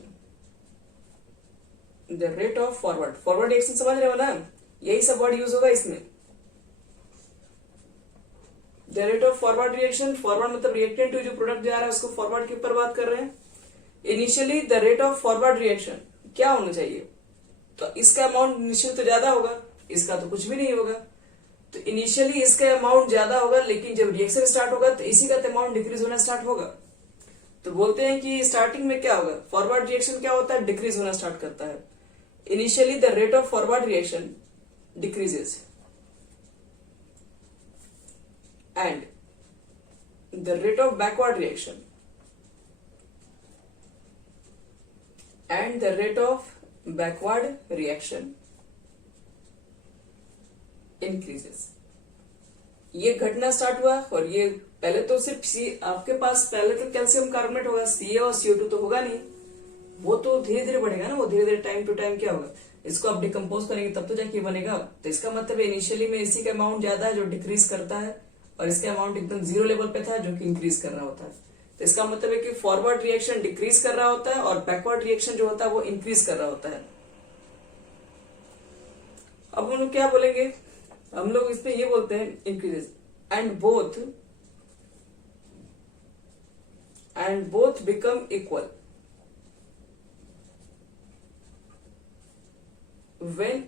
the rate of forward reaction समझ रहे हो ना, यही सब वर्ड यूज होगा इसमें। The rate of forward reaction, forward मतलब रिएक्टेंट जो प्रोडक्ट जा रहा है उसको फॉरवर्ड के ऊपर बात कर रहे हैं। Initially the rate of forward reaction क्या होना चाहिए, तो इसका अमाउंट इनिशियल तो ज्यादा होगा, इसका तो कुछ भी नहीं होगा। तो इनिशियली इसका अमाउंट ज्यादा होगा, लेकिन जब रिएक्शन स्टार्ट होगा तो इसी का अमाउंट डिक्रीज होना स्टार्ट होगा। तो बोलते हैं कि स्टार्टिंग में क्या होगा, फॉरवर्ड रिएक्शन क्या होता है, डिक्रीज होना स्टार्ट करता है। Initially the rate of forward reaction decreases and the rate of backward reaction and the rate of backward reaction increases। ये घटना स्टार्ट हुआ और ये पहले तो सिर्फ आपके पास पहले तो कैल्शियम कार्बोनेट होगा, Ca और CO2 तो होगा नहीं, वो तो धीरे धीरे बढ़ेगा ना, वो धीरे धीरे टाइम टू टाइम क्या होगा, इसको आप डिकम्पोज करेंगे तब तो जाके बनेगा। तो इसका मतलब इनिशियली में इसी का अमाउंट ज्यादा है जो डिक्रीज करता है, और इसका अमाउंट एकदम जीरो लेवल पे था जो कि इंक्रीज कर रहा होता है। तो इसका मतलब है कि फॉरवर्ड रिएक्शन डिक्रीज कर रहा होता है और बैकवर्ड रिएक्शन जो होता है वो इंक्रीज कर रहा होता है। अब हम लोग क्या बोलेंगे, हम लोग इसमें ये बोलते हैं increases and both become equal when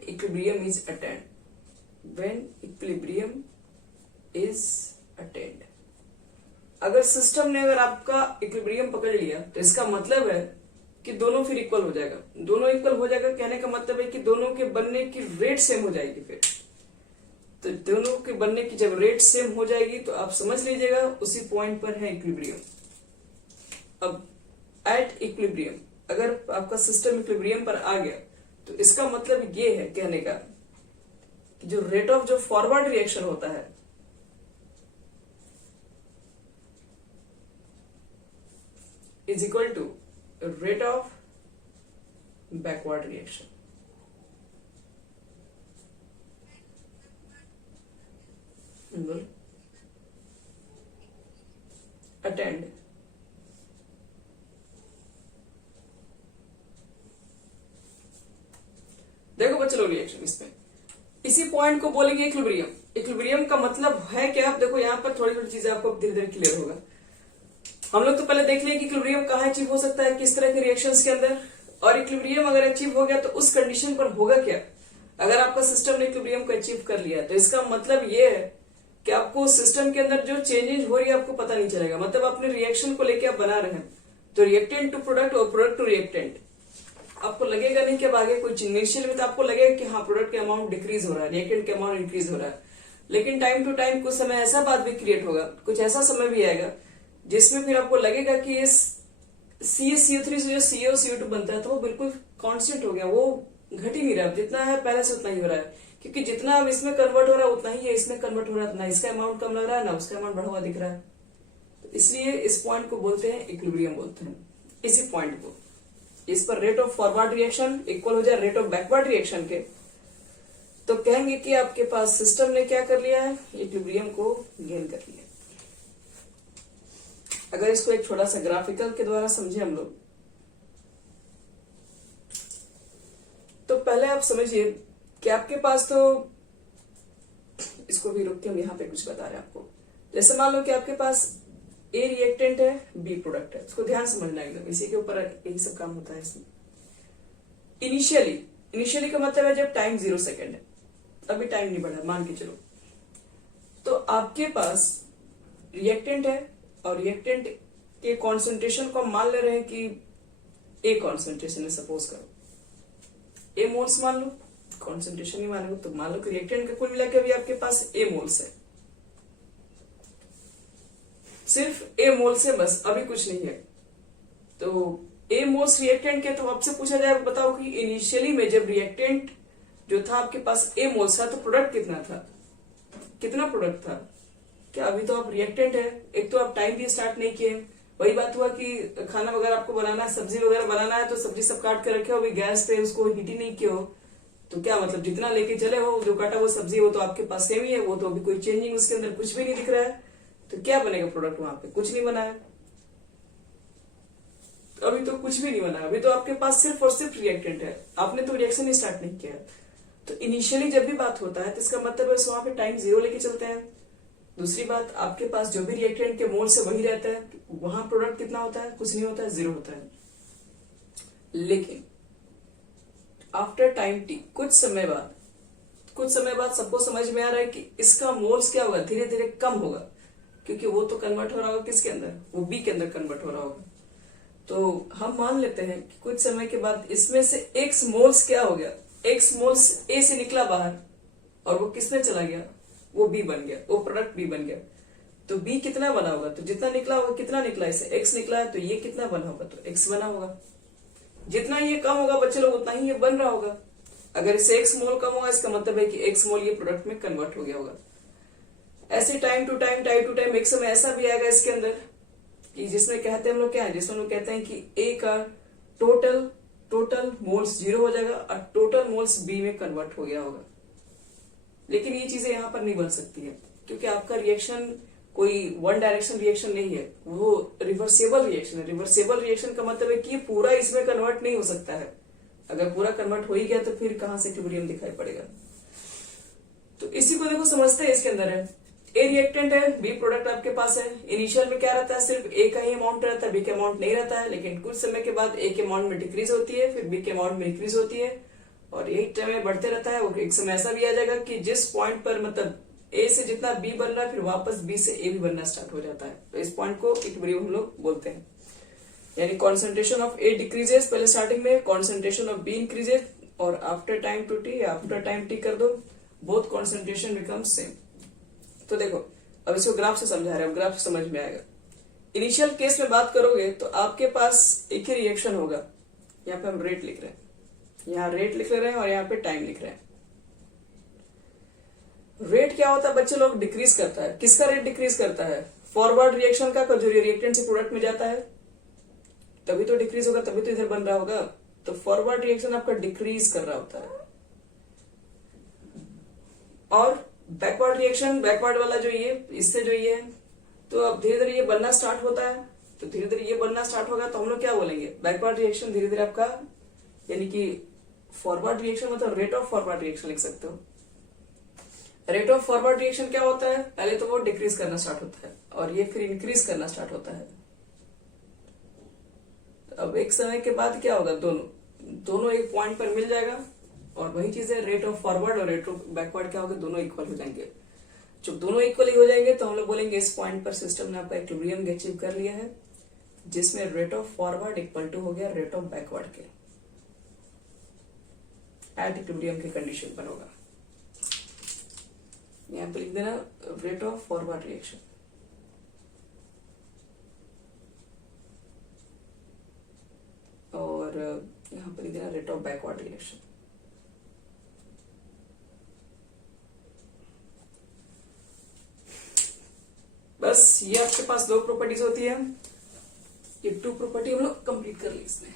equilibrium is attained। अगर सिस्टम ने अगर आपका इक्विलिब्रियम पकड़ लिया तो इसका मतलब है कि दोनों फिर इक्वल हो जाएगा। दोनों इक्वल हो जाएगा कहने का मतलब है कि दोनों के बनने की रेट सेम हो जाएगी। फिर तो दोनों के बनने की जब रेट सेम हो जाएगी तो आप समझ लीजिएगा उसी पॉइंट पर है इक्विलिब्रियम। अब एट इक्विलिब्रियम, अगर आपका सिस्टम इक्विलिब्रियम पर आ गया तो इसका मतलब ये है कहने का कि जो रेट ऑफ जो फॉरवर्ड रिएक्शन होता है is equal to rate of backward reaction. Attend देखो बच्चे लोग रिएक्शन इसमें इसी पॉइंट को बोलेंगे इक्विलिब्रियम। इक्विलिब्रियम का मतलब है क्या, आप देखो यहाँ पर थोड़ी थोड़ी चीजें आपको धीरे धीरे क्लियर होगा। हम लोग तो पहले देख लें कि इक्विलिब्रियम कहाँ अचीव हो सकता है, किस तरह के रिएक्शंस के अंदर, और इक्विलिब्रियम अगर अचीव हो गया तो उस कंडीशन पर होगा क्या। अगर आपका सिस्टम ने इक्विलिब्रियम को अचीव कर लिया तो इसका मतलब ये है कि आपको सिस्टम के अंदर जो चेंजेस हो रही है आपको पता नहीं चलेगा। मतलब अपने रिएक्शन को लेके आप बना रहे हैं तो रिएक्टेंट टू प्रोडक्ट और प्रोडक्ट टू रिएक्टेंट, आपको लगेगा नहीं कि अब आगे कोई इनिशियल में तो आपको लगेगा कि हाँ प्रोडक्ट का अमाउंट डिक्रीज हो रहा है, रिएक्टेंट का अमाउंट इंक्रीज हो रहा है। लेकिन टाइम टू टाइम कुछ समय ऐसा बात भी क्रिएट होगा, कुछ ऐसा समय भी आएगा जिसमें फिर आपको लगेगा कि इस CaCO3 से जो CO2 बनता है तो वो बिल्कुल कांस्टेंट हो गया, वो घट ही नहीं रहा, जितना है पहले से उतना ही हो रहा है। क्योंकि जितना अब इसमें कन्वर्ट हो रहा है उतना ही है इसमें कन्वर्ट हो रहा है, ना इसका अमाउंट कम लग रहा है ना उसका अमाउंट बढ़ा हुआ दिख रहा है। तो इसलिए इस पॉइंट को बोलते हैं इक्विलिब्रियम बोलते हैं। इसी पॉइंट को इस पर rate of forward reaction equal हो जाए रेट ऑफ बैकवर्ड रिएक्शन के, तो कहेंगे कि आपके पास सिस्टम ने क्या कर लिया है, इक्विलिब्रियम को गेन कर लिया। अगर इसको एक छोटा सा ग्राफिकल के द्वारा समझे हम लोग, तो पहले आप समझिए कि आपके पास तो इसको भी रुक के हम यहाँ पे कुछ बता रहे हैं आपको। जैसे मान लो कि आपके पास ए रिएक्टेंट है बी प्रोडक्ट है, इसको ध्यान समझना एकदम, इसी के ऊपर यही सब काम होता है इसमें। इनिशियली का मतलब है जब टाइम 0 सेकेंड है, अभी टाइम नहीं बढ़ा मान के चलो, तो आपके पास रिएक्टेंट है और रिएक्टेंट के कॉन्सेंट्रेशन को हम मान ले रहे हैं कि ए कॉन्सेंट्रेशन है, सपोज करो ए मोल्स मान लो, कॉन्सेंट्रेशन ही मानेंगे तो मान लो कि रिएक्टेंट का कुल मिला के अभी आपके पास ए मोल्स है, सिर्फ ए मोल्स है बस, अभी कुछ नहीं है। तो ए मोल्स रिएक्टेंट के, तो आपसे पूछा जाए बताओ कि इनिशियली में जब रिएक्टेंट जो था आपके पास ए मोल्स था तो प्रोडक्ट कितना था, कितना प्रोडक्ट था क्या। अभी तो आप रिएक्टेंट है, एक तो आप टाइम भी स्टार्ट नहीं किए, वही बात हुआ कि खाना वगैरह आपको बनाना है, सब्जी वगैरह बनाना है तो सब्जी सब काट के रखे हो, अभी गैस पे उसको हीट ही नहीं किए हो, तो क्या मतलब जितना लेके चले हो जो काटा वो सब्जी वो तो आपके पास सेम ही है, वो तो अभी कोई चेंजिंग उसके अंदर कुछ भी नहीं दिख रहा है, तो क्या बनेगा प्रोडक्ट, वहां पे कुछ नहीं बना है, अभी तो कुछ भी नहीं बना, अभी तो आपके पास सिर्फ और सिर्फ रिएक्टेंट है, आपने तो रिएक्शन ही स्टार्ट नहीं किया। तो इनिशियली जब भी बात होता है तो इसका मतलब है वहां पे टाइम 0 लेके चलते हैं। दूसरी बात, आपके पास जो भी रिएक्टेंट के मोल से वही रहता है, वहां प्रोडक्ट कितना होता है, कुछ नहीं होता है, 0 होता है। लेकिन आफ्टर टाइम टी, कुछ समय बाद सबको समझ में आ रहा है कि इसका मोल्स क्या होगा, धीरे धीरे कम होगा, क्योंकि वो तो कन्वर्ट हो रहा होगा किसके अंदर, वो बी के अंदर कन्वर्ट हो रहा होगा। तो हम मान लेते हैं कि कुछ समय के बाद इसमें से एक्स मोल्स क्या हो गया, एक्स मोल्स ए से निकला बाहर और वो किसमें चला गया, वो बी बन गया, वो प्रोडक्ट बी बन गया। तो बी कितना बना होगा, तो जितना निकला होगा, कितना निकला, इसे एक्स निकला है तो ये कितना बना होगा, तो एक्स बना होगा। जितना ये कम होगा बच्चे लोग उतना ही ये बन रहा होगा। अगर इससे एक्स मोल कम होगा इसका मतलब है कि एक्स मोल ये प्रोडक्ट में कन्वर्ट हो गया होगा। ऐसे टाइम टू टाइम एक समय ऐसा भी आएगा इसके अंदर कि जिसमें कहते हैं हम लोग क्या है, जिसमें लोग कहते हैं कि ए का टोटल मोल्स 0 हो जाएगा और टोटल मोल्स बी में कन्वर्ट हो गया होगा। लेकिन ये चीजें यहाँ पर नहीं बन सकती है क्योंकि आपका रिएक्शन कोई वन डायरेक्शन रिएक्शन नहीं है, वो रिवर्सेबल रिएक्शन है। रिवर्सेबल रिएक्शन का मतलब है कि पूरा इसमें कन्वर्ट नहीं हो सकता है, अगर पूरा कन्वर्ट हो ही गया तो फिर कहां से इक्विलिब्रियम दिखाई पड़ेगा। तो इसी को देखो समझते हैं, इसके अंदर है ए रिएक्टेंट है, बी प्रोडक्ट आपके पास है। इनिशियल में क्या रहता है, सिर्फ ए का ही अमाउंट रहता है, बी के अमाउंट नहीं रहता है। लेकिन कुछ समय के बाद ए के अमाउंट में डिक्रीज होती है, फिर बी के अमाउंट में इंक्रीज होती है और यही टाइम बढ़ते रहता है। और एक समय ऐसा भी आ जाएगा कि जिस पॉइंट पर मतलब ए से जितना बी बन रहा है फिर वापस बी से ए भी बनना स्टार्ट हो जाता है। तो इस पॉइंट को इक्विलिब्रियम हम लोग बोलते हैं। यानी कॉन्सेंट्रेशन ऑफ ए डिक्रीजेस पहले स्टार्टिंग में, कॉन्सेंट्रेशन ऑफ बी इंक्रीजेस और after time to t, after time t कर दो, बोथ कॉन्सेंट्रेशन बिकम सेम। तो देखो अब इसको ग्राफ से समझा रहे हैं, अब ग्राफ से समझ में आएगा। इनिशियल केस में बात करोगे तो आपके पास एक ही रिएक्शन होगा। यहाँ पे हम रेट लिख रहे हैं, यहाँ रेट लिख रहे हैं और यहाँ पे टाइम लिख रहे हैं। रेट क्या होता है बच्चे लोग? डिक्रीज करता है। किसका रेट डिक्रीज करता है? फॉरवर्ड रिएक्शन का, जो रिएक्टेंट से प्रोडक्ट में जाता है तभी तो डिक्रीज होगा, तभी तो इधर बन रहा होगा। तो फॉरवर्ड रिएक्शन आपका डिक्रीज कर रहा होता है। और बैकवर्ड रिएक्शन, बैकवर्ड वाला जो ये इससे जो ये तो अब धीरे धीरे ये बनना स्टार्ट होता है, तो धीरे धीरे ये बनना स्टार्ट होगा तो हम लोग क्या बोलेंगे? बैकवर्ड रिएक्शन धीरे धीरे आपका, यानी कि फॉरवर्ड रिएक्शन मतलब रेट ऑफ फॉरवर्ड रिएक्शन लिख सकते हो। रेट ऑफ फॉरवर्ड रिएक्शन क्या होता है? पहले तो वो डिक्रीज करना स्टार्ट होता है और ये फिर इंक्रीज करना स्टार्ट होता है। अब एक समय के बाद क्या होगा? दोनों एक पॉइंट पर मिल जाएगा और वही चीज है, रेट ऑफ फॉरवर्ड और रेट ऑफ बैकवर्ड क्या होगा? दोनों इक्वल हो जाएंगे। जब दोनों इक्वली हो जाएंगे तो हम लोग बोलेंगे इस पॉइंट पर सिस्टम ने आपका इक्विलिब्रियम अचीव कर लिया है, जिसमें rate of forward equal to हो गया रेट ऑफ बैकवर्ड के। एट इक्विलिब्रियम की कंडीशन पर होगा। यहाँ पे लिख देना रेट ऑफ फॉरवर्ड रिएक्शन, और यहाँ पे लिख देना रेट ऑफ बैकवर्ड रिएक्शन। बस ये आपके पास दो प्रॉपर्टीज होती है, ये 2 प्रॉपर्टी हम लोग कंप्लीट कर ली इसमें।